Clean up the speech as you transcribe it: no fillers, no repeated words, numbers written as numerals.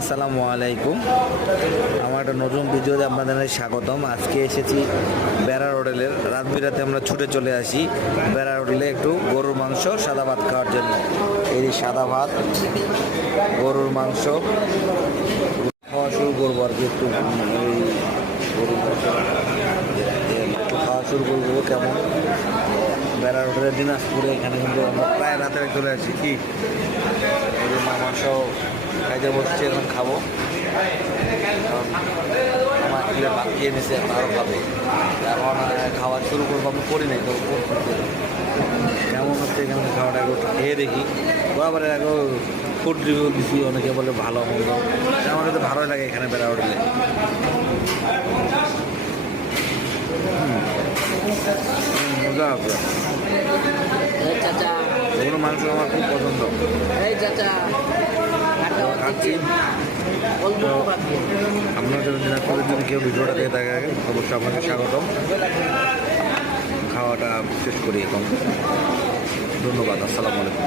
আসসালামু আলাইকুম। আমার একটা নতুন ভিডিওতে আপনাদের স্বাগতম। আজকে এসেছি বেড়ার হোটেলের। রাত বিরাতে আমরা ছুটে চলে আসি বেড়ার হোটেলে একটু গরুর মাংস সাদা ভাত খাওয়ার জন্য। এই সাদা ভাত, গরুর মাংস খাওয়া শুরু করবো আর কি। একটু এই গরুর মাংস একটু খাওয়া শুরু করবো। কেমন বেড়ার হোটেলের দিনাজপুরে, এখানে কিন্তু আমরা প্রায় রাতে চলে আসি। কি মাংস খাইতে বসছি, এখন খাবো। আমার ছেলে বাকি এনেছে, আরও খাবে। এখন খাওয়া শুরু করবো। আমি করি নাই তো, কেমন হচ্ছে কেমন খাওয়াটা একটু খেয়ে দেখি। বরাবর আগে ফুড রিভিউ দিচ্ছি, অনেকে বলে ভালো মন্দ। আমার কাছে ভালোই লাগে এখানে বেড়া উঠলে। মজা হবে। কোনো মাংস আমার খুব পছন্দ। খাচ্ছি। আপনার যদি দিনাজপুরে যদি কেউ ভিডিওটা দেখে থাকে অবশ্যই আপনাকে স্বাগতম। খাওয়াটা শেষ করি এখন। ধন্যবাদ। আসসালামু আলাইকুম।